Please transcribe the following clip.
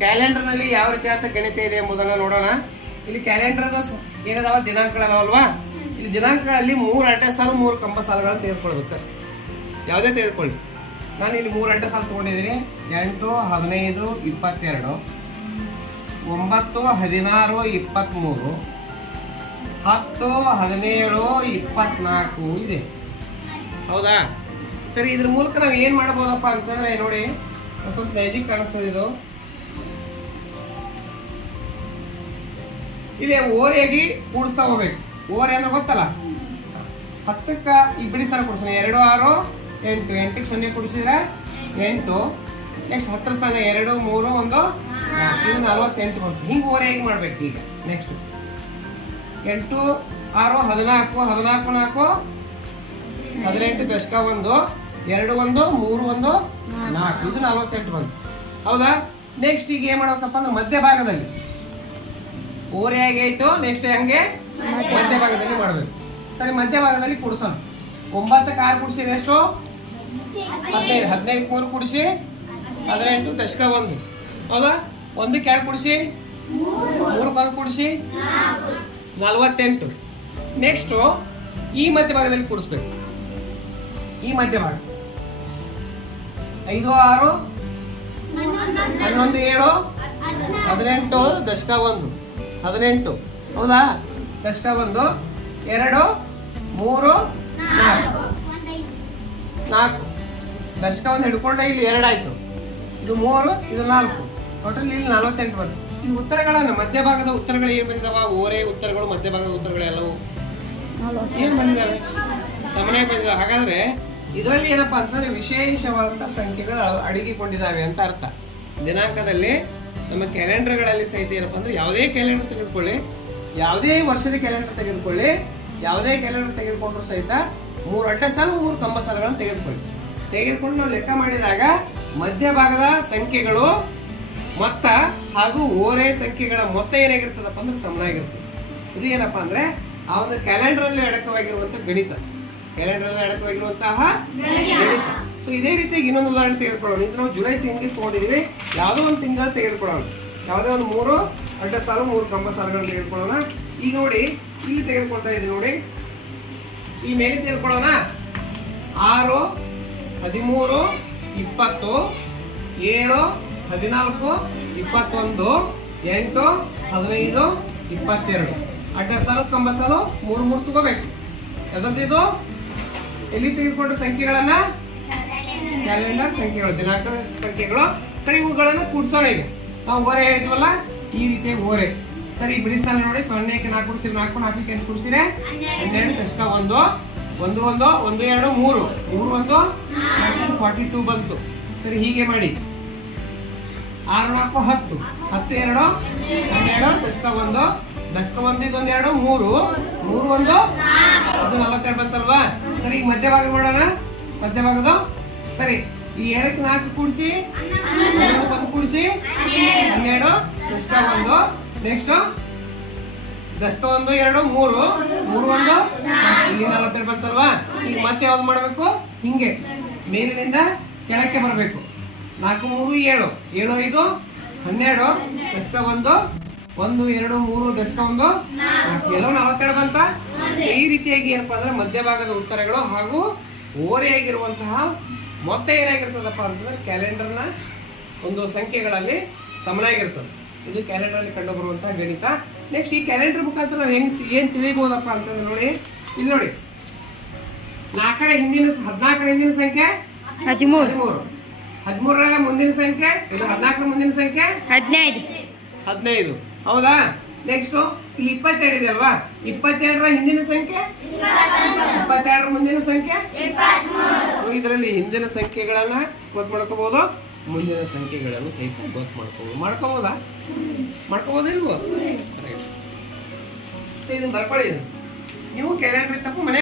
ಕ್ಯಾಲೆಂಡರ್ನಲ್ಲಿ ಯಾವ ರೀತಿಯಾದ ಗಣಿತ ಇದೆ ಎಂಬುದನ್ನ ನೋಡೋಣ. ಇಲ್ಲಿ ಕ್ಯಾಲೆಂಡರ್ದ ಏನದಾವ? ದಿನಾಂಕಗಳದಾವಲ್ವಾ? ಇಲ್ಲಿ ದಿನಾಂಕಗಳಲ್ಲಿ ಮೂರು ಅಡ್ಡ ಸಾಲು ಮೂರು ಕಂಬ ಸಾಲುಗಳನ್ನು ತೆಗೆದುಕೊಳ್ಬೇಕು ಯಾವುದೇ ತೆಗೆದುಕೊಳ್ಳಿ. ನಾನು ಇಲ್ಲಿ ಮೂರು ಅಡ್ಡ ಸಾಲು ತೊಗೊಂಡಿದ್ದೀನಿ. ಎಂಟು ಹದಿನೈದು ಇಪ್ಪತ್ತೆರಡು ಒಂಬತ್ತು ಹದಿನಾರು ಇಪ್ಪತ್ತ್ಮೂರು ಹತ್ತು ಹದಿನೇಳು ಇಪ್ಪತ್ನಾಲ್ಕು ಇದೆ. ಹೌದಾ? ಸರಿ ಇದ್ರ ಮೂಲಕ ನಾವು ಏನು ಮಾಡ್ಬೋದಪ್ಪ ಅಂತಂದ್ರೆ ನೋಡಿ ಸ್ವಲ್ಪ ಮ್ಯಾಜಿಕ್ ಕಾಣಿಸ್ತದೆ ಇದು. ಇದೇ ಓರೆಯಾಗಿ ಕೂಡಿಸ್ತಾ ಹೋಗ್ಬೇಕು. ಓರೆ ಅಂದ್ರೆ ಗೊತ್ತಲ್ಲ? ಹತ್ತಕ್ಕ ಈ ಬಿಡಿ ಸ್ಥಾನ ಕೊಡ್ಸೋಣ. ಎರಡು, ಆರು, ಎಂಟು. ಎಂಟಕ್ಕೆ ಸೊನ್ನೆ ಕೂಡಿಸಿದ್ರೆ ಎಂಟು. ನೆಕ್ಸ್ಟ್ ಹತ್ತರ ಸ್ಥಾನ ಎರಡು, ಮೂರು, ಒಂದು. ಇದು ನಲವತ್ತೆಂಟು ಬಂತು ಹಿಂಗೆ ಓರೆಯಾಗಿ ಮಾಡ್ಬೇಕು ಈಗ. ನೆಕ್ಸ್ಟ್ ಎಂಟು, ಆರು, ಹದಿನಾಲ್ಕು ಹದಿನಾಲ್ಕು, ನಾಲ್ಕು. ಹದಿನೆಂಟು ದಶಕ ಒಂದು, ಎರಡು, ಒಂದು, ಮೂರು, ಒಂದು, ನಾಲ್ಕು. ಇದು ನಲವತ್ತೆಂಟು ಬಂತು. ಹೌದಾ? ನೆಕ್ಸ್ಟ್ ಈಗ ಏನು ಮಾಡ್ಬೇಕಪ್ಪ ಅಂದ್ರೆ ಮಧ್ಯ ಭಾಗದಲ್ಲಿ ಓರೆ ಆಯ್ತು ನೆಕ್ಸ್ಟ್ ಹಂಗೆ ಮಧ್ಯ ಭಾಗದಲ್ಲಿ ಮಾಡ್ಬೇಕು. ಸರಿ ಮಧ್ಯ ಭಾಗದಲ್ಲಿ ಕೂಡಿಸೋಣ. ಒಂಬತ್ತಕ್ಕೆ ಆರು ಕೂಡಿಸಿದ್ರೆ ಎಷ್ಟು? ಹದಿನೈದು. ಹದಿನೈದು ಮೂರು ಕುಡಿಸಿ, ಹದಿನೆಂಟು ದಶಕ ಒಂದು. ಹೌದಾ? ಒಂದಕ್ಕೆ ಎರಡು ಕುಡಿಸಿ, ಮೂರು ಒಂದು ಕುಡಿಸಿ, ನಲ್ವತ್ತೆಂಟು. ನೆಕ್ಸ್ಟು ಈ ಮಧ್ಯ ಭಾಗದಲ್ಲಿ ಕೂಡಿಸ್ಬೇಕು. ಈ ಮಧ್ಯ ಭಾಗ ಐದು, ಆರು, ಹನ್ನೊಂದು, ಏಳು, ಹದಿನೆಂಟು ದಶಕ ಒಂದು. ಹದಿನೆಂಟು. ಹೌದಾ? ದಶಕ ಒಂದು ಎರಡು ಮೂರು ನಾಲ್ಕು. ನಾಲ್ಕು. ದಶಕ ಒಂದು ಹಿಡ್ಕೊಂಡೆ ಇಲ್ಲಿ ಎರಡಾಯ್ತು. ಇದು ಮೂರು ಇದು ನಾಲ್ಕು. ಟೋಟಲ್ ಇಲ್ಲಿ ನಲವತ್ತೆಂಟು ಬಂತು. ಈ ಉತ್ತರಗಳನ್ನ ಮಧ್ಯಭಾಗದ ಉತ್ತರಗಳು ಏನು ಬಂದಿದಾವ? ಓರೆ ಉತ್ತರಗಳು ಮಧ್ಯಭಾಗದ ಉತ್ತರಗಳೆಲ್ಲವೂ ಏನು ಬಂದಿದ್ದಾವೆ ಸಮನೆ ಬಂದಿದ್ದಾವೆ ಹಾಗಾದ್ರೆ ಇದರಲ್ಲಿ ಏನಪ್ಪಾ ಅಂತಂದ್ರೆ ವಿಶೇಷವಾದಂತ ಸಂಖ್ಯೆಗಳು ಅಡಗಿಕೊಂಡಿದ್ದಾವೆ ಅಂತ ಅರ್ಥ. ದಿನಾಂಕದಲ್ಲಿ ನಮ್ಮ ಕ್ಯಾಲೆಂಡರ್ಗಳಲ್ಲಿ ಸಹಿತ ಏನಪ್ಪ ಅಂದ್ರೆ ಯಾವುದೇ ಕ್ಯಾಲೆಂಡರ್ ತೆಗೆದುಕೊಳ್ಳಿ, ಯಾವುದೇ ವರ್ಷದ ಕ್ಯಾಲೆಂಡರ್ ತೆಗೆದುಕೊಳ್ಳಿ, ಯಾವುದೇ ಕ್ಯಾಲೆಂಡರ್ ತೆಗೆದುಕೊಂಡ್ರು ಸಹಿತ ಮೂರು ಅಡ್ಡ ಸಾಲು, ಮೂರು ಕಂಬ ಸಾಲಗಳನ್ನು ತೆಗೆದುಕೊಳ್ಳಿ. ತೆಗೆದುಕೊಂಡು ನಾವು ಲೆಕ್ಕ ಮಾಡಿದಾಗ ಮಧ್ಯಭಾಗದ ಸಂಖ್ಯೆಗಳು ಮೊತ್ತ ಹಾಗೂ ಓರೆ ಸಂಖ್ಯೆಗಳ ಮೊತ್ತ ಏನಾಗಿರ್ತದಪ್ಪ ಅಂದ್ರೆ ಸಮನಾಗಿರ್ತದೆ ಇದು ಏನಪ್ಪ ಅಂದ್ರೆ ಆ ಒಂದು ಕ್ಯಾಲೆಂಡರ್ ಅಲ್ಲಿ ಅಡಕವಾಗಿರುವಂತಹ ಗಣಿತ. ಕ್ಯಾಲೆಂಡರ್ ಅಲ್ಲಿ ಅಡಕವಾಗಿರುವಂತಹ ಗಣಿತ. ಸೊ ಇದೇ ರೀತಿಯಾಗಿ ಇನ್ನೊಂದು ಉದಾಹರಣೆ ತೆಗೆದುಕೊಳ್ಳೋಣ. ಇದು ನಾವು ಜುಲೈ ತಿಂಗಳು ತಗೊಂಡಿದ್ದೀವಿ. ಯಾವುದೋ ಒಂದು ತಿಂಗಳು ತೆಗೆದುಕೊಳ್ಳೋಣ. ಯಾವುದೇ ಒಂದು ಮೂರು ಅಡ್ಡ ಸಾಲು, ಮೂರು ಕಂಬ ಸಾಲುಗಳನ್ನು ತೆಗೆದುಕೊಳ್ಳೋಣ. ಈಗ ನೋಡಿ, ಇಲ್ಲಿ ತೆಗೆದುಕೊಳ್ತಾ ಇದ್ದೀವಿ ನೋಡಿ. ಈ ಮೇಲೆ ತೆಗೆದುಕೊಳ್ಳೋಣ. ಆರು, ಹದಿಮೂರು, ಇಪ್ಪತ್ತು, ಏಳು, ಹದಿನಾಲ್ಕು, ಇಪ್ಪತ್ತೊಂದು, ಎಂಟು, ಹದಿನೈದು, ಇಪ್ಪತ್ತೆರಡು. ಅಡ್ಡ ಸಾಲು, ಕಂಬ ಸಾಲು, ಮೂರು ಮೂರು ತಗೋಬೇಕು. ಯಾಕಂದ್ರೆ ಇದು? ಎಲ್ಲಿ ತೆಗೆದುಕೊಂಡ ಸಂಖ್ಯೆಗಳನ್ನ? ಕ್ಯಾಲೆಂಡರ್, ಸಂಖ್ಯೆಗಳು, ದಿನಾಂಕ, ಸಂಖ್ಯೆಗಳು. ಸರಿ, ಇವುಗಳನ್ನು ಕೂಡಿಸೋಣ ಈಗ. ನಾವು ಓರೆ ಹೇಳಿದ್ವಲ್ಲ ಈ ರೀತಿಯಾಗಿ ಓರೆ. ಸರಿ ಬಿಡಿಸ್ತಾನೆ ನೋಡಿ. ಸೊನ್ನೆಗೆ ನಾಲ್ಕು ಕುಡಿಸಿ ನಾಲ್ಕು ನಾಲ್ಕು ಎಂಟು ಕುಡಿಸಿದ್ರೆ ಹನ್ನೆರಡು. ದಶಕ ಒಂದು ಒಂದು ಒಂದು ಒಂದು ಎರಡು, ಮೂರು. ಮೂರು ಒಂದು ಫಾರ್ಟಿ ಟೂ ಬಂತು. ಸರಿ, ಹೀಗೆ ಮಾಡಿ. ಆರು, ನಾಲ್ಕು, ಹತ್ತು. ಹತ್ತು, ಎರಡು, ಹನ್ನೆರಡು, ದಶಕ ಒಂದು ದಶಕ ಒಂದು, ಇದೊಂದು ಎರಡು, ಮೂರು. ಮೂರು ಒಂದು, ಅದು ನಲವತ್ತೆರಡು ಬಂತಲ್ವಾ? ಸರಿ, ಈಗ ಮಧ್ಯಭಾಗ ಮಾಡೋಣ ಮಧ್ಯಭಾಗದ ಸರಿ, ಈ ಏಳಕ್ಕೆ ನಾಲ್ಕು ಕೂಡಿಸಿ. ಒಂದು ಕೂಡಿಸಿ. ಹನ್ನೆರಡು ದಶಕ ಒಂದು ನೆಕ್ಸ್ಟ್ ದಸ್ತ ಒಂದು, ಎರಡು, ಮೂರು. ಮೂರು ಒಂದು ಇಲ್ಲಿ ಬಂತಲ್ವಾ? ಈಗ ಮತ್ತೆ ಯಾವ್ದು ಮಾಡಬೇಕು? ಹಿಂಗೆ. ಮೇಲಿನಿಂದ ಕೆಳಕ್ಕೆ ಬರಬೇಕು. ನಾಲ್ಕು, ಮೂರು, ಏಳು. ಏಳು, ಐದು, ಹನ್ನೆರಡು ದಸ್ತ ಒಂದು ಒಂದು, ಎರಡು, ಮೂರು ದಶಕ ಒಂದು ಎಲ್ಲೋ ನಲವತ್ತೆರಡು ಬಂತ? ಈ ರೀತಿಯಾಗಿ ಏನಪ್ಪಾ ಅಂದ್ರೆ ಮಧ್ಯಭಾಗದ ಉತ್ತರಗಳು ಹಾಗೂ ಓರೆಯಾಗಿರುವಂತಹ ಮೊತ್ತ ಏನಾಗಿರ್ತದಪ್ಪ ಅಂತಂದ್ರೆ ಕ್ಯಾಲೆಂಡರ್ನ ಒಂದು ಸಂಖ್ಯೆಗಳಲ್ಲಿ ಸಮನಾಗಿರ್ತದೆ. ಇದು ಕ್ಯಾಲೆಂಡರ್ ಅಲ್ಲಿ ಕಂಡು ಬರುವಂತಹ ಗಣಿತ. ನೆಕ್ಸ್ಟ್ ಈ ಕ್ಯಾಲೆಂಡರ್ ಮುಖಾಂತರ ನಾವು ಹೆಂಗ್ ಏನ್ ತಿಳಿಬಹುದಪ್ಪ ಅಂತಂದ್ರೆ ನೋಡಿ ಇಲ್ಲಿ ನೋಡಿ. ನಾಲ್ಕರ ಹಿಂದಿನ ಹದಿನಾಲ್ಕರ ಹಿಂದಿನ ಸಂಖ್ಯೆ? ಹದಿಮೂರು. ಹದಿಮೂರರ ಮುಂದಿನ ಸಂಖ್ಯೆ? ಇದು ಹದಿನಾಲ್ಕರ ಮುಂದಿನ ಸಂಖ್ಯೆ? ಹದಿನೈದು. ಹದಿನೈದು. ಹೌದಾ? ನೆಕ್ಸ್ಟ್ ಇಲ್ಲಿ ಇಪ್ಪತ್ತೆರಡು ಇದೆ ಅಲ್ವಾ? ಇಪ್ಪತ್ತೆರಡರ ಹಿಂದಿನ ಸಂಖ್ಯೆ? ಇಪ್ಪತ್ತೆರಡರ ಮುಂದಿನ ಸಂಖ್ಯೆ? ಇದರಲ್ಲಿ ಹಿಂದಿನ ಸಂಖ್ಯೆಗಳನ್ನ ಗೊತ್ತು ಮಾಡ್ಕೋಬಹುದು ಮುಂದಿನ ಸಂಖ್ಯೆಗಳನ್ನು ಸಹಿತ ಗೊತ್ತು ಮಾಡ್ಕೋಬಹುದು ಮಾಡ್ಕೋಬಹುದಿಲ್ವೋ Right. So, ಬರ್ಕೊಳ್ಳಿ ಇದು. ನೀವು ಕ್ಯಾಲೆಂಡರ್ ತಪ್ಪು ಮನೆ